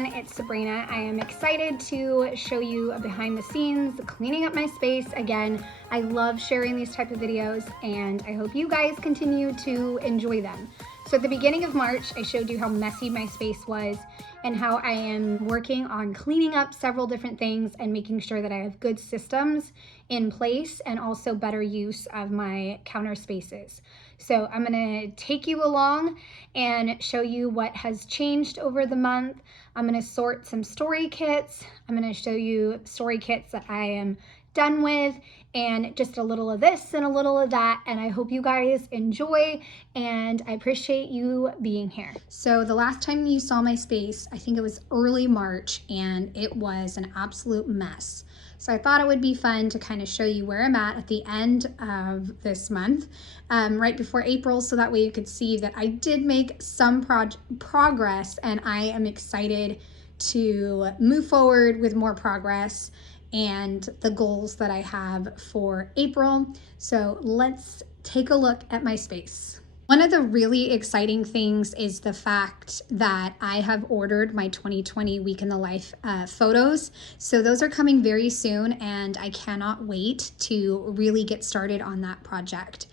everyone, it's Sabrina. I am excited to show you a behind the scenes cleaning up my space. Again, I love sharing these type of videos and I hope you guys continue to enjoy them. So at the beginning of March, I showed you how messy my space was and how I am working on cleaning up several different things and making sure that I have good systems in place and also better use of my counter spaces. So I'm gonna take you along and show you what has changed over the month. I'm gonna sort some story kits. I'm gonna show you story kits that I am done with and just a little of this and a little of that, and I hope you guys enjoy and I appreciate you being here. So the last time you saw my space, I think it was early March, and it was an absolute mess. So I thought it would be fun to kind of show you where I'm at the end of this month, right before April, so that way you could see that I did make some progress and I am excited to move forward with more progress and the goals that I have for April. So let's take a look at my space. One of the really exciting things is the fact that I have ordered my 2020 Week in the Life photos. So those are coming very soon and I cannot wait to really get started on that project.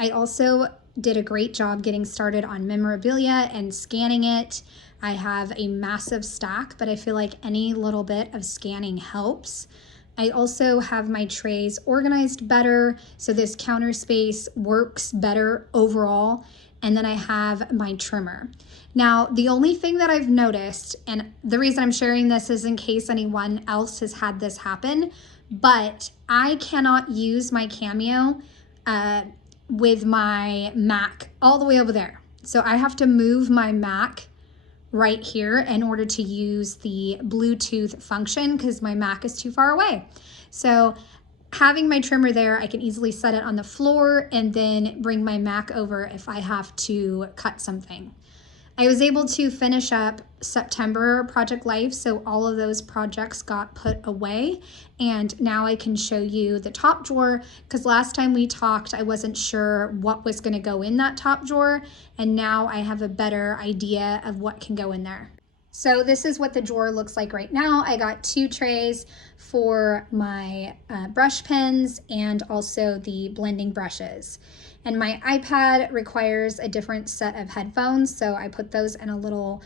I also did a great job getting started on memorabilia and scanning it. I have a massive stack, but I feel like any little bit of scanning helps. I also have my trays organized better, so this counter space works better overall. And then I have my trimmer. Now, the only thing that I've noticed, and the reason I'm sharing this is in case anyone else has had this happen, but I cannot use my Cameo with my Mac all the way over there. So I have to move my Mac right here in order to use the Bluetooth function because my Mac is too far away. So having my trimmer there, I can easily set it on the floor and then bring my Mac over if I have to cut something. I was able to finish up September Project Life, so all of those projects got put away, and now I can show you the top drawer because last time we talked I wasn't sure what was going to go in that top drawer, and now I have a better idea of what can go in there. So this is what the drawer looks like right now. I got 2 trays for my brush pens and also the blending brushes. And my iPad requires a different set of headphones, so I put those in a little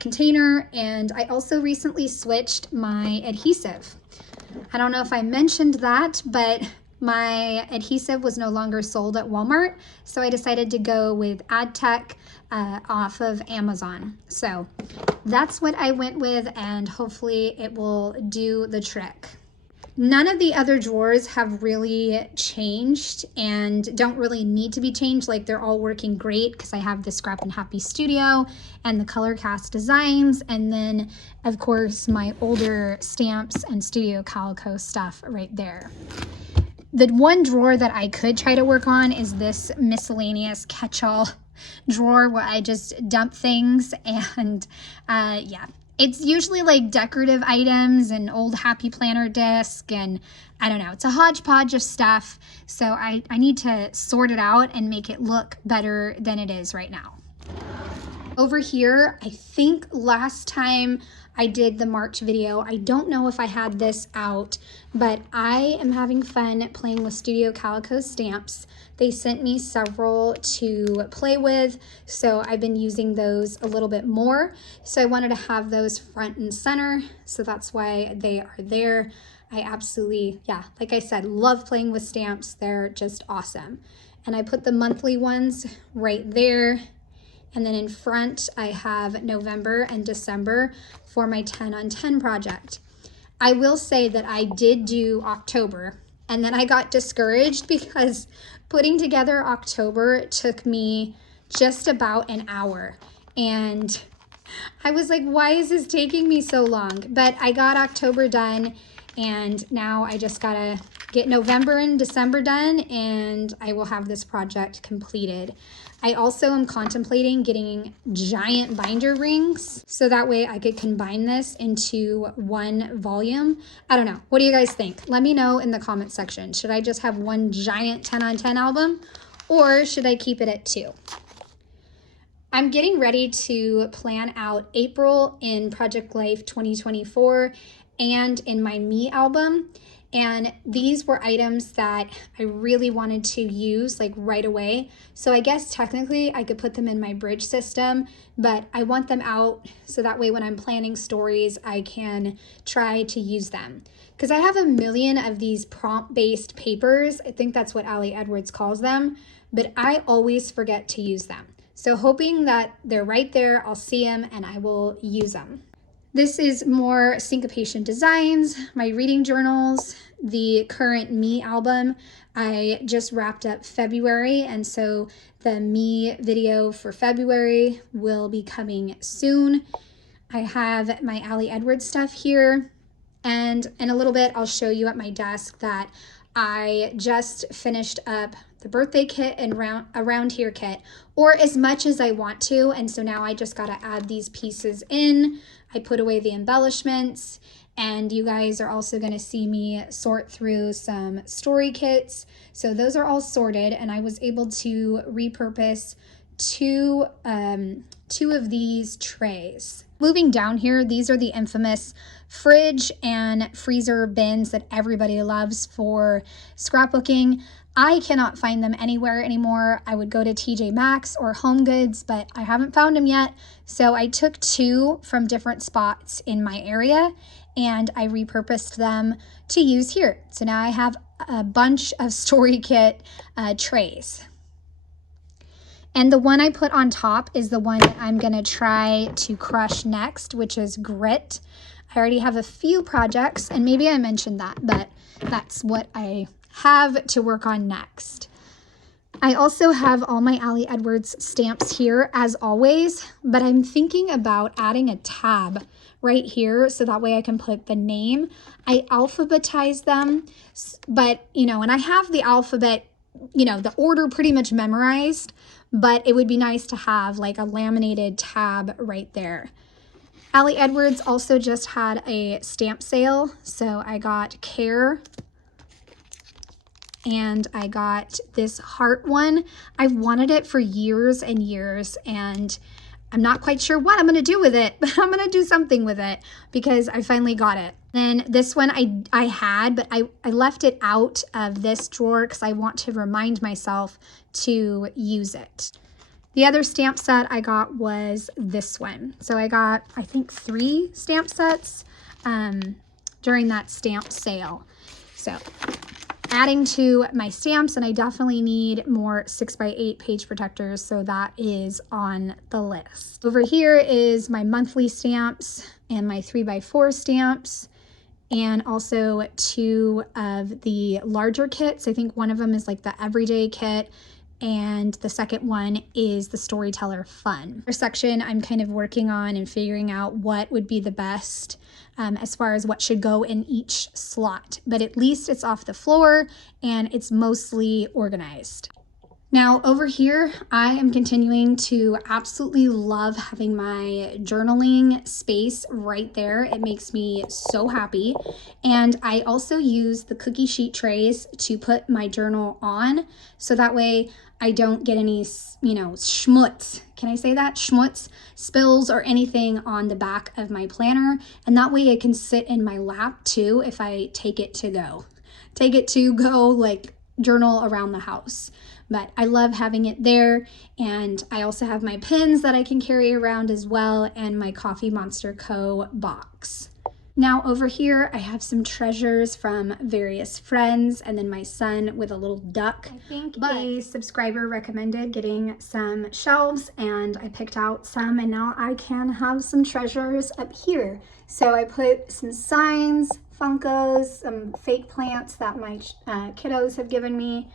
container. And I also recently switched my adhesive. I don't know if I mentioned that, but my adhesive was no longer sold at Walmart, so I decided to go with AdTech off of Amazon. So that's what I went with, and hopefully it will do the trick. None of the other drawers have really changed and don't really need to be changed. Like, they're all working great because I have the Scrap and Happy Studio and the Color Cast designs, and then of course my older stamps and Studio Calico stuff right there. The one drawer that I could try to work on is this miscellaneous catch-all drawer where I just dump things, and yeah. It's usually like decorative items and old Happy Planner disc, and I don't know, it's a hodgepodge of stuff. So I need to sort it out and make it look better than it is right now. Over here, I think last time I did the March video, I don't know if I had this out, but I am having fun playing with Studio Calico stamps. They sent me several to play with, so I've been using those a little bit more. So I wanted to have those front and center, so that's why they are there. I absolutely, yeah, like I said, love playing with stamps. They're just awesome. And I put the monthly ones right there. And then in front, I have November and December for my 10 on 10 project. I will say that I did do October, and then I got discouraged because putting together October took me just about an hour. And I was like, why is this taking me so long? But I got October done, and now I just gotta get November and December done, and I will have this project completed. I also am contemplating getting giant binder rings so that way I could combine this into one volume. I don't know. What do you guys think? Let me know in the comment section. Should I just have one giant 10 on 10 album, or should I keep it at 2? I'm getting ready to plan out April in Project Life 2024 and in my Me album. And these were items that I really wanted to use like right away. So I guess technically I could put them in my bridge system, but I want them out so that way when I'm planning stories, I can try to use them. Because I have a million of these prompt-based papers. I think that's what Ali Edwards calls them, but I always forget to use them. So hoping that they're right there, I'll see them and I will use them. This is more Syncopation designs, my reading journals, the current Me album. I just wrapped up February, and so the Me video for February will be coming soon. I have my Ali Edwards stuff here, and in a little bit I'll show you at my desk that I just finished up the birthday kit and around here kit, or as much as I want to, and so now I just got to add these pieces in. I put away the embellishments, and you guys are also going to see me sort through some story kits. So those are all sorted, and I was able to repurpose two of these trays. Moving down here, these are the infamous fridge and freezer bins that everybody loves for scrapbooking. I cannot find them anywhere anymore. I would go to TJ Maxx or Home Goods, but I haven't found them yet. So I took two from different spots in my area and I repurposed them to use here. So now I have a bunch of story kit trays. And the one I put on top is the one that I'm gonna try to crush next, which is grit. I already have a few projects, and maybe I mentioned that, but that's what I have to work on next. I also have all my Ali Edwards stamps here as always, but I'm thinking about adding a tab right here so that way I can put the name. I alphabetize them, but and I have the alphabet, the order pretty much memorized, but it would be nice to have like a laminated tab right there. Ali Edwards also just had a stamp sale, so I got Care and I got this heart one. I've wanted it for years and years, and I'm not quite sure what I'm going to do with it, but I'm going to do something with it because I finally got it. Then this one I had, but I left it out of this drawer because I want to remind myself to use it. The other stamp set I got was this one. So I got, I think, 3 stamp sets during that stamp sale. So adding to my stamps, and I definitely need more 6x8 page protectors, so that is on the list. Over here is my monthly stamps and my 3x4 stamps, and also 2 of the larger kits. I think one of them is like the everyday kit, and the second one is the Storyteller Fun. This section I'm kind of working on and figuring out what would be the best as far as what should go in each slot, but at least it's off the floor and it's mostly organized. Now over here, I am continuing to absolutely love having my journaling space right there. It makes me so happy. And I also use the cookie sheet trays to put my journal on, so that way I don't get any, schmutz. Can I say that? Schmutz, spills, or anything on the back of my planner. And that way it can sit in my lap too if I take it to go. Take it to go, like journal around the house. But I love having it there, and I also have my pins that I can carry around as well, and my Coffee Monster Co. box. Now over here, I have some treasures from various friends, and then my son with a little duck. I think a subscriber recommended getting some shelves, and I picked out some, and now I can have some treasures up here. So I put some signs, Funkos, some fake plants that my kiddos have given me,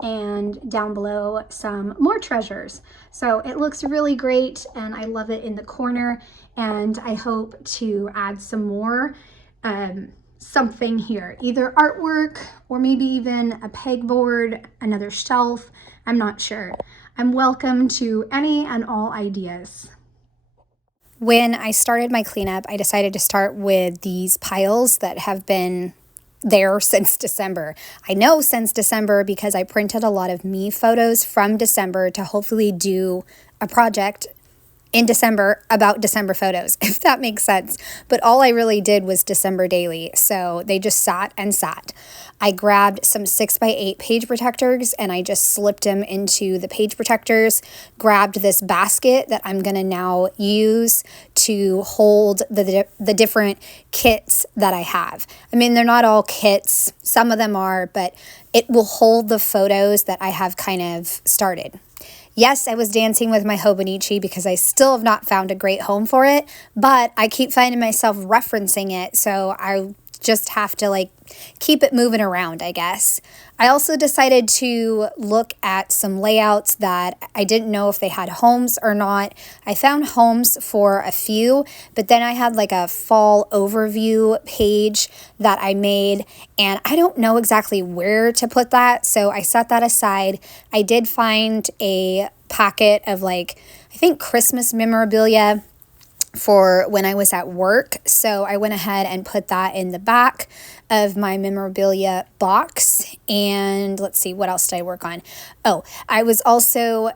and down below some more treasures. So it looks really great, and I love it in the corner, and I hope to add some more something here, either artwork or maybe even a pegboard, another shelf. I'm not sure. I'm welcome to any and all ideas. When I started my cleanup, I decided to start with these piles that have been there since December. I know since December because I printed a lot of me photos from December to hopefully do a project in December about December photos, if that makes sense. But all I really did was December daily. So they just sat and sat. I grabbed some 6x8 page protectors and I just slipped them into the page protectors, grabbed this basket that I'm going to now use to hold the different kits that I have. I mean, they're not all kits. Some of them are, but it will hold the photos that I have kind of started. Yes, I was dancing with my Hobonichi because I still have not found a great home for it, but I keep finding myself referencing it, so I just have to like keep it moving around, I guess. I also decided to look at some layouts that I didn't know if they had homes or not. I found homes for a few, but then I had like a fall overview page that I made, and I don't know exactly where to put that, so I set that aside. I did find a packet of like, I think Christmas memorabilia for when I was at work. So I went ahead and put that in the back of my memorabilia box. And let's see, what else did I work on? Oh, I was also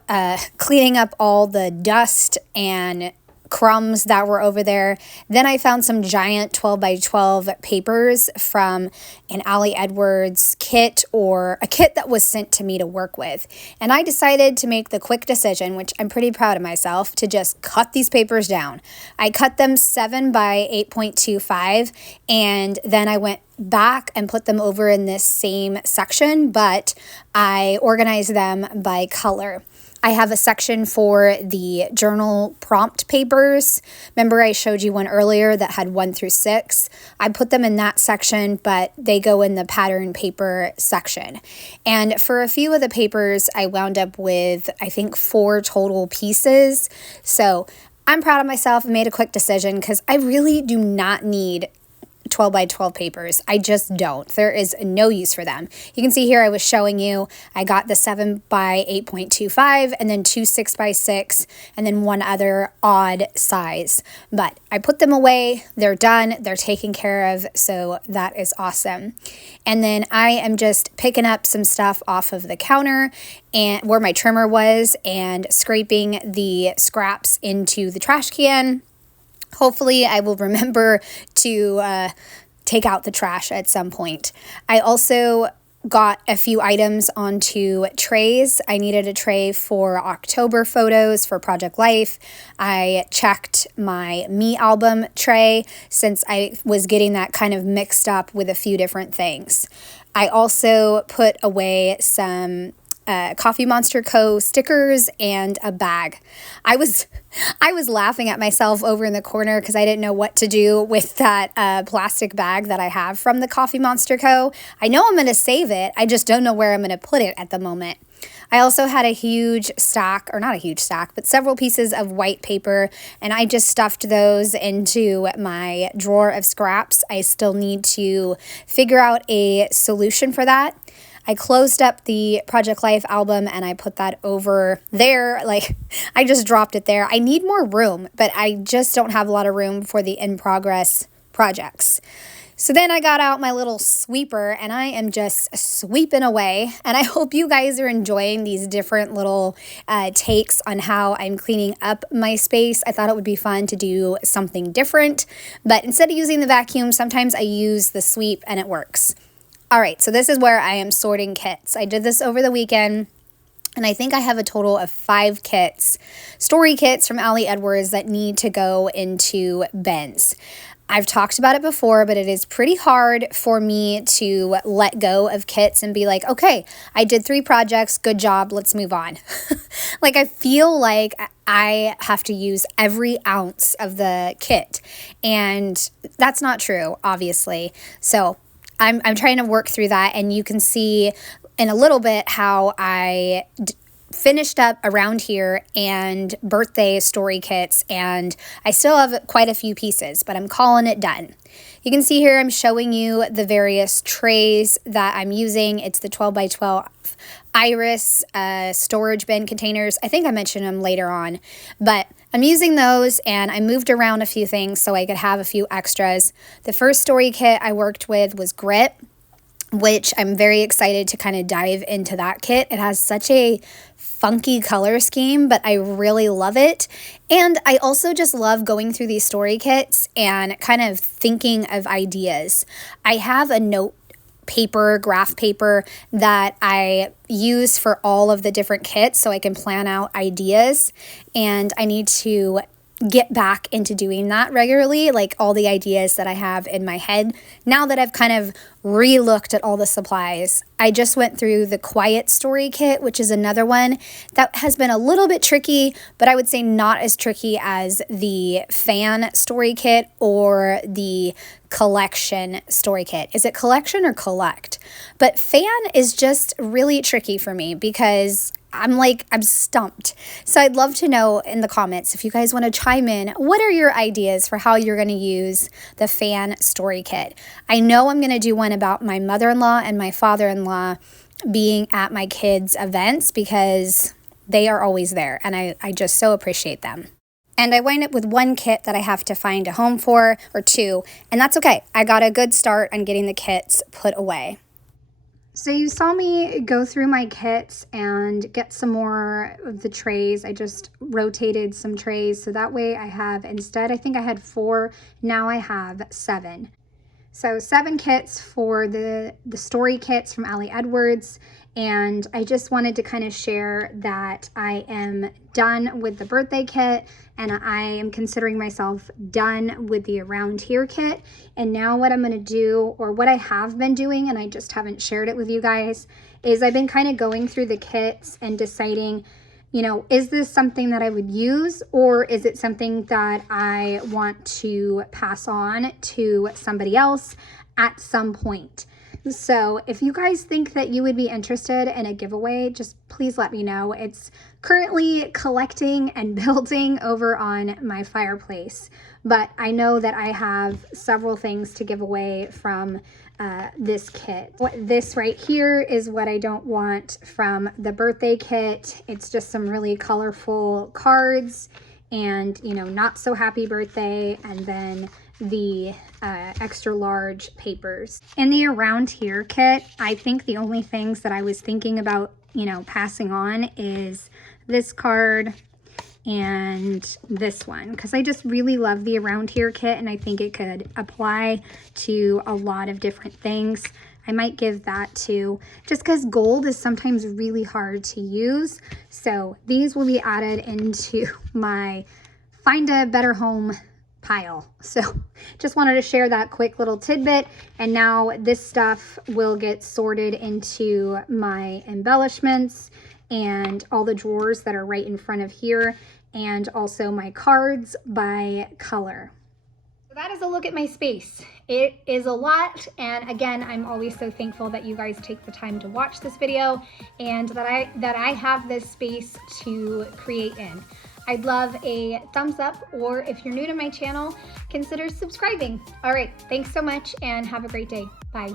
cleaning up all the dust and crumbs that were over there. Then I found some giant 12x12 papers from an Ali Edwards kit, or a kit that was sent to me to work with. And I decided to make the quick decision, which I'm pretty proud of myself, to just cut these papers down. I cut them 7 by 8.25, and then I went back and put them over in this same section, but I organized them by color. I have a section for the journal prompt papers. Remember I showed you one earlier that had 1 through 6? I put them in that section, but they go in the pattern paper section. And for a few of the papers, I wound up with, I think, 4 total pieces. So I'm proud of myself. I made a quick decision because I really do not need 12 by 12 papers. I just don't. There is no use for them. You can see here I was showing you I got the 7 by 8.25 and then 2 6 by 6 and then one other odd size. But I put them away. They're done. They're taken care of. So that is awesome. And then I am just picking up some stuff off of the counter and where my trimmer was and scraping the scraps into the trash can. Hopefully I will remember to take out the trash at some point. I also got a few items onto trays. I needed a tray for October photos for Project Life. I checked my Me album tray since I was getting that kind of mixed up with a few different things. I also put away some Coffee Monster Co. stickers and a bag. I was laughing at myself over in the corner because I didn't know what to do with that plastic bag that I have from the Coffee Monster Co. I know I'm going to save it. I just don't know where I'm going to put it at the moment. I also had a huge stack, or not a huge stack, but several pieces of white paper, and I just stuffed those into my drawer of scraps. I still need to figure out a solution for that. I closed up the Project Life album and I put that over there. Like, I just dropped it there. I need more room, but I just don't have a lot of room for the in-progress projects. So then I got out my little sweeper and I am just sweeping away. And I hope you guys are enjoying these different little takes on how I'm cleaning up my space. I thought it would be fun to do something different. But instead of using the vacuum, sometimes I use the sweep and it works. All right, so this is where I am sorting kits. I did this over the weekend, and I think I have a total of 5 kits, story kits from Ali Edwards that need to go into bins. I've talked about it before, but it is pretty hard for me to let go of kits and be like, okay, I did 3 projects, good job, let's move on. Like, I feel like I have to use every ounce of the kit, and that's not true, obviously. So I'm trying to work through that, and you can see in a little bit how I finished up around here and birthday story kits, and I still have quite a few pieces, but I'm calling it done. You can see here I'm showing you the various trays that I'm using. It's the 12 by 12 Iris storage bin containers. I think I mentioned them later on, but I'm using those, and I moved around a few things so I could have a few extras. The first story kit I worked with was Grit, which I'm very excited to kind of dive into that kit. It has such a funky color scheme, but I really love it. And I also just love going through these story kits and kind of thinking of ideas. I have a note paper, graph paper that I use for all of the different kits so I can plan out ideas, and I need to get back into doing that regularly, like all the ideas that I have in my head. Now that I've kind of re-looked at all the supplies, I just went through the quiet story kit, which is another one that has been a little bit tricky, but I would say not as tricky as the fan story kit or the collection story kit. Is it collection or collect? But fan is just really tricky for me because I'm stumped. So I'd love to know in the comments if you guys want to chime in, what are your ideas for how you're going to use the fan story kit? I know I'm going to do one about my mother-in-law and my father-in-law being at my kids' events because they are always there and I just so appreciate them. And I wind up with one kit that I have to find a home for, or two, and that's okay. I got a good start on getting the kits put away. So you saw me go through my kits and get some more of the trays. I just rotated some trays so that way I have, instead I think I had 4, now I have 7. So 7 kits for the story kits from Ali Edwards, and I just wanted to kind of share that I am done with the birthday kit and I am considering myself done with the around here kit. And now what I'm going to do, or what I have been doing, and I just haven't shared it with you guys, is I've been kind of going through the kits and deciding, you know, is this something that I would use, or is it something that I want to pass on to somebody else at some point? So if you guys think that you would be interested in a giveaway, just please let me know. It's currently collecting and building over on my fireplace, but I know that I have several things to give away from this kit. This right here is what I don't want from the birthday kit. It's just some really colorful cards and, you know, not so happy birthday, and then the extra large papers. In the around here kit, I think the only things that I was thinking about, you know, passing on is this card and this one, because I just really love the around here kit and I think it could apply to a lot of different things. I might give that to, just because gold is sometimes really hard to use. So these will be added into my find a better home pile. So just wanted to share that quick little tidbit, and now this stuff will get sorted into my embellishments and all the drawers that are right in front of here, and also my cards by color. So that is a look at my space. It is a lot, and again, I'm always so thankful that you guys take the time to watch this video and that I have this space to create in. I'd love a thumbs up, or if you're new to my channel, consider subscribing. All right, thanks so much and have a great day. Bye.